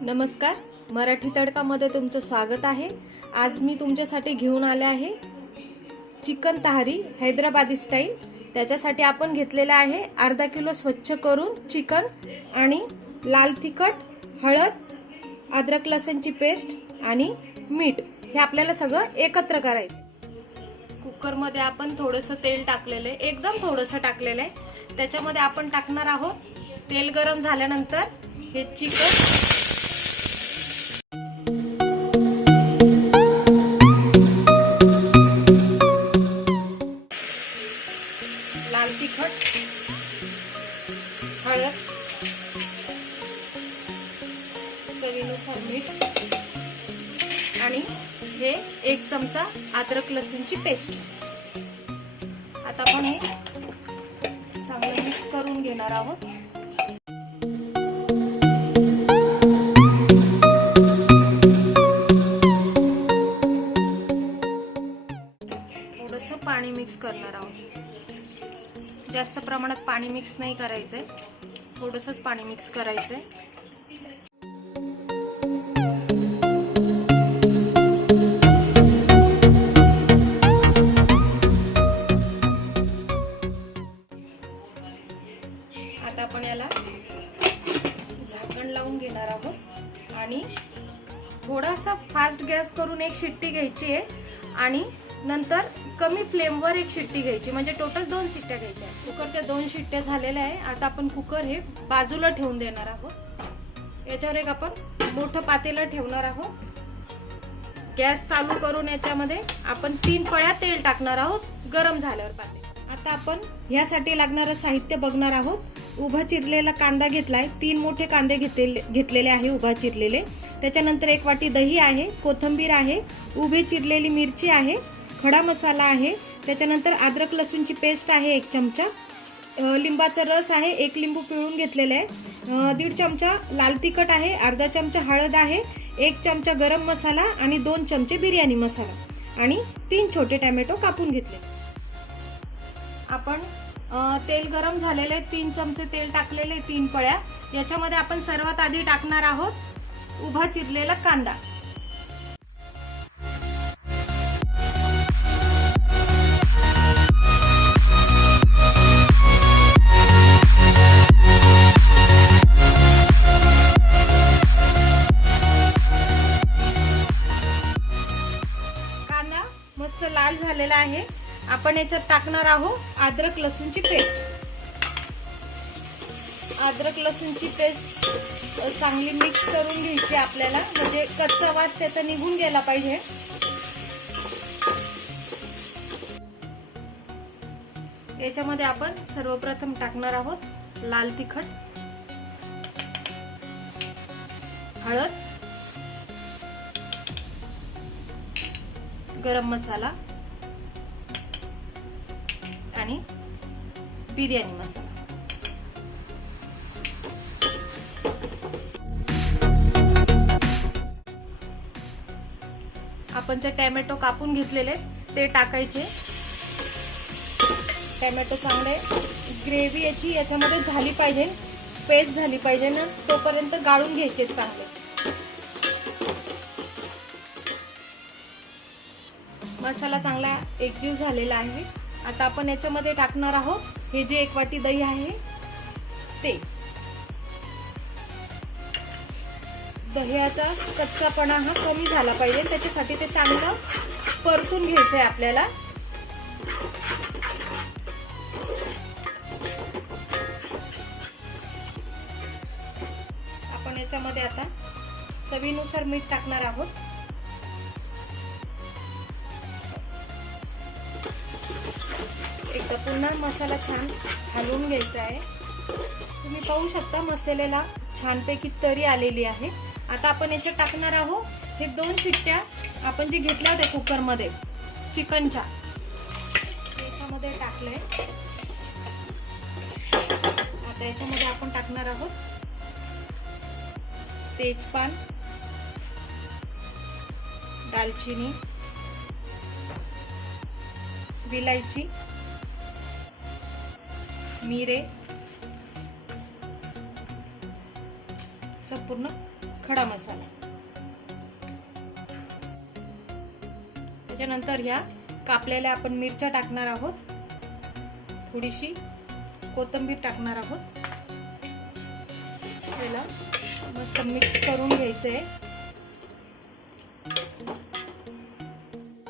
नमस्कार, मराठी तडकामध्ये तुमचं स्वागत आहे। आज मी तुमच्यासाठी घेऊन आले आहे चिकन तहारी हैदराबादी स्टाईल। त्याच्यासाठी आपण घेतलेला आहे अर्धा किलो स्वच्छ करून चिकन आणि लाल तिखट, हळद, अद्रक लसूणची पेस्ट आणि मीठ हे आपल्याला सगळं एकत्र करायचं। कुकर मध्ये आपण थोडंसं तेल टाकलेलं आहे, एकदम थोडंसं टाकलेलं आहे। त्याच्यामध्ये आपण टाकणार आहोत। तेल गरम झाल्यानंतर हे चिकन, लाल तिखट, हळद, चवीनुसार मीठ आणि हे 1 चमचा अद्रक लसूणची पेस्ट। आता आपण हे चांगलं मिक्स करून घेणार आहोत। थोडंसं पाणी मिक्स करणार आहोत। जास्त प्रमाणात पाणी मिक्स नाही करायचंय, थोडंसंच पाणी मिक्स करायचंय। आता आपण याला झाकण लावून घेणार आहोत आणि थोडासा फास्ट गॅस करून एक शिट्टी घ्यायची आहे आणि नंतर कमी फ्लेमवर एक शिट्टी घ्यायची, म्हणजे टोटल 2 शिट्ट्या घ्यायच्या। कुकरच्या 2 शिट्ट्या झालेल्या आहे। आता आपण कुकर हे बाजूला ठेवून देणार आहोत। याच्यावर एक आपण मोठं पातेलं ठेवणार आहोत। गॅस चालू करून याच्यामध्ये आपण 3 पळ्या तेल टाकणार आहोत गरम झाल्यावर पातेलं। आता आपण यासाठी लागणारं साहित्य बघणार आहोत। उभा चिरलेला कांदा घेतलाय, 3 मोठे कांदे घेतलेले आहे उभा चिरलेले। त्याच्यानंतर 1 वाटी दही आहे, कोथिंबीर आहे, उभी चिरलेली मिरची आहे, खडा मसाला आहे, त्याच्यानंतर अद्रक लसूणची पेस्ट आहे 1 चमचा, लिंबाचा रस आहे, 1 लिंबू पिळून घेतलेला आहे, 1.5 चमचा लाल तिखट आहे, अर्धा चमचा हळद आहे, 1 चमचा गरम मसाला आणि 2 चमचे बिर्याणी मसाला आणि 3 छोटे टोमॅटो कापून घेतले। आपण तेल गरम झालेले 3 चमचे तेल टाकलेले 3 पळ्या। याच्यामध्ये आपण सर्वात आधी टाकणार आहोत उभा चिरलेला कांदा। कांदा मस्त लाल झालेला आहे। आपण याच्यात टाकणार आहोत अद्रक लसूणची पेस्ट। अद्रक लसूणची पेस्ट चांगली मिक्स करून घ्यायची आपल्याला, म्हणजे कच्चा वास त्याचा निघून गेला पाहिजे। याच्यामध्ये आपण सर्वप्रथम टाकणार आहोत लाल तिखट, हळद, गरम मसाला आणि बिर्याणी मसाला। आपण जे टोमॅटो कापून घेतलेले ते टाकायचे। टोमॅटो चांगले ग्रेव्ही याची याच्यामध्ये झाली पाहिजे, पेस्ट झाली पाहिजे ना, तोपर्यंत गाळून घ्यायचे चांगले। मसाला चांगला एकजीव झालेला आहे। आता आपण याच्यामध्ये टाकणार आहोत हे जे 1 वाटी दही आहे ते। दह्याचा कच्चापणा हा कमी झाला पाहिजे, त्याच्यासाठी ते चांगलं परतून घ्यायचं आहे आपल्याला। आपण याच्यामध्ये आता चवीनुसार मीठ टाकणार आहोत। एकदा पुन्हा मसाला छान हलवून घ्यायचा आहे। तुम्ही पाहू शकता मसाल्याला छानपैकी तरी आलेली आहे। आता आपण याच्यात टाकणार आहोत हे 2 शिट्ट्या आपण जे घेतल्या होत्या कुकर मध्ये चिकनच्या, याच्यामध्ये टाकले। आता याच्यामध्ये आपण टाकणार आहोत तेजपान, दालचिनी, विलायची, मिरे, संपूर्ण खडा मसाला. त्याच्यानंतर ह्या कापलेल्या आपण मिरच्या टाकणार आहोत. थोडीशी कोथिंबीर टाकणार आहोत. त्याला मस्त मिक्स करून घ्यायचंय.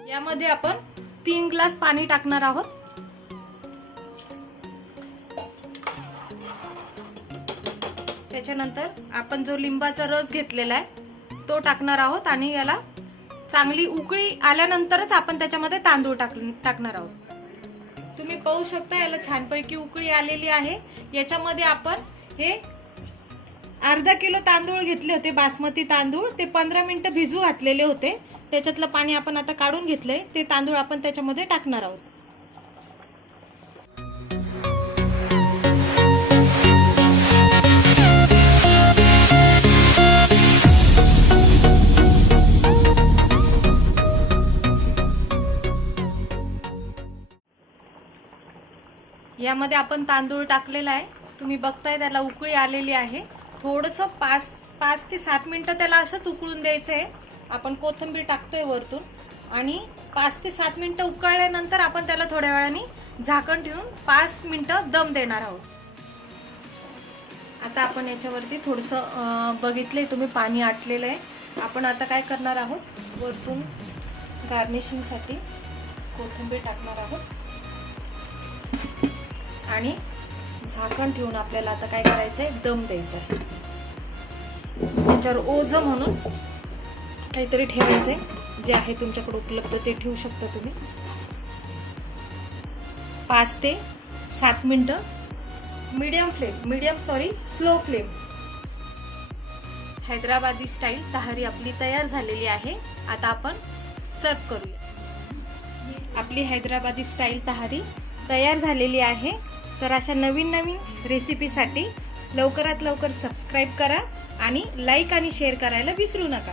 यामध्ये आपण 3 ग्लास पाणी टाकणार आहोत. त्याच्यानंतर आपण जो लिंबाचा रस घेतलेला आहे तो टाकणार आहोत आणि याला चांगली उकळी आल्यानंतरच आपण त्याच्यामध्ये तांदूळ टाकणार आहोत. तुम्ही पाहू शकता याला छानपैकी उकळी आलेली आहे. याच्यामध्ये आपण हे अर्धा किलो तांदूळ घेतले होते, बासमती तांदूळ. ते 15 मिनिटं भिजू घातलेले होते. त्याच्यातलं पाणी आपण आता काढून घेतलंय. ते तांदूळ आपण त्याच्यामध्ये टाकणार आहोत. यामध्ये आपण तांदूळ टाकलेला आहे. तुम्ही बघताय त्याला उकळी आलेली आहे. थोडंसं 5 ते 7 मिनिटं त्याला असंच उकळून द्यायचं आहे. आपण कोथिंबीर टाकतोय वरतून आणि 5 ते 7 मिनिटं उकळल्यानंतर आपण त्याला थोड्या वेळाने झाकण ठेवून 5 मिनिटं दम देणार आहोत. आता आपण याच्यावरती थोडंसं बघितलंय तुम्ही पाणी आटलेलं आहे. आपण आता काय करणार आहोत, वरतून गार्निशिंगसाठी कोथिंबीर टाकणार आहोत आणि झाकण ठेवून आपल्याला आता काय करायचंय, दम द्यायचा आहे. याच्यावर ओझं म्हणून काहीतरी ठेवायचंय. जे आहे तुमच्याकडे उपलब्ध ते ठेवू शकता तुम्ही. 5 ते 7 मिनिटं slow flame. Hyderabadi style tahari आपली तयार झालेली आहे. आता आपण सर्व करूया. आपली हैदराबादी स्टाईल तहारी तयार झालेली आहे. तर अशा नवीन रेसिपीसाठी लवकरात लवकर सबस्क्राईब करा आणि लाईक आणि शेअर करायला विसरू नका.